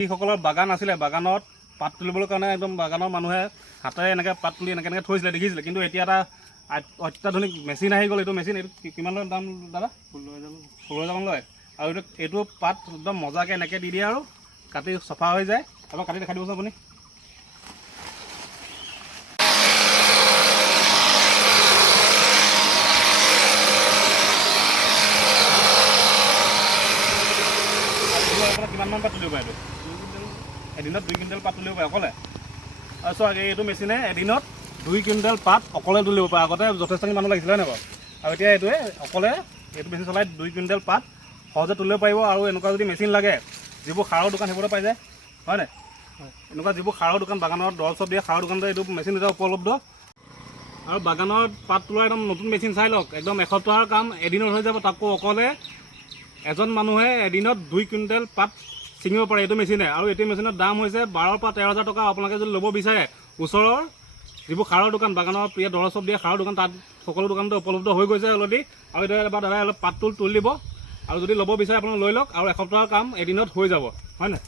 যিসকলৰ বাগান আছিলে বাগানত পাত তুলিবলৈ কাৰণে একদম বাগানৰ মানুহে হাতেৰে এনেকৈ পাত তুলি এনেকৈ থৈছিলে দেখিছিলে, কিন্তু এতিয়া এটা অত্যাধুনিক মেচিন আহি গ'ল। এইটো মেচিন এইটো কিমান দাম দাদা? 16,000 লয়। আৰু এইটো পাত একদম মজাকৈ এনেকৈ দি দিয়ে আৰু কাটি চফা হৈ যায়। এবাৰ কাটি দেখাই দিবচোন আপুনি। কিমানমান পাত তুলিব পাৰে এইটো? এদিনত 2 কুইণ্টেল পাত তুলিব পাৰে অকলে। আৰু চোৱা এইটো মেচিনে এদিনত 2 কুইণ্টেল পাত অকলে তুলিব পাৰে। আগতে যথেষ্টখিনি মানুহ লাগিছিলে হয় নাই বাৰু? আৰু এতিয়া এইটোৱে অকলে এইটো মেচিন চলাই 2 কুইণ্টেল পাত সহজে তুলিব পাৰিব। আৰু এনেকুৱা যদি মেচিন লাগে যিবোৰ সাৰৰ দোকান সেইবোৰতে পাই যায় হয় নাই? এনেকুৱা যিবোৰ সাৰৰ দোকান বাগানত দৰৱ চব দিয়ে সাৰৰ দোকানতে এইটো মেচিন এতিয়া উপলব্ধ। আৰু বাগানত পাত তোলাৰ একদম নতুন মেচিন চাই লওক, একদম এসপ্তাহৰ কাম এদিনত হৈ যাব। তাকো অকলে এজন মানুহে এদিনত 2 কুইণ্টেল পাত ছিঙিব পাৰে এইটো মেচিনে। আৰু এইটো মেচিনৰ দাম হৈছে 12,000 পৰা 13,000 টকা। আপোনালোকে যদি ল'ব বিচাৰে ওচৰৰ যিবোৰ সাৰৰ দোকান বাগানৰ প্ৰিয় দৰৱ চব দিয়ে সাৰৰ দোকান তাত সকলো দোকানতে উপলব্ধ হৈ গৈছে অলৰেডি। আৰু এতিয়া এবাৰ দাদাই অলপ পাতটো তুলি দিব আৰু যদি ল'ব বিচাৰে আপোনালোকে লৈ লওক। আৰু এসপ্তাহৰ কাম এদিনত হৈ যাব হয় নাই?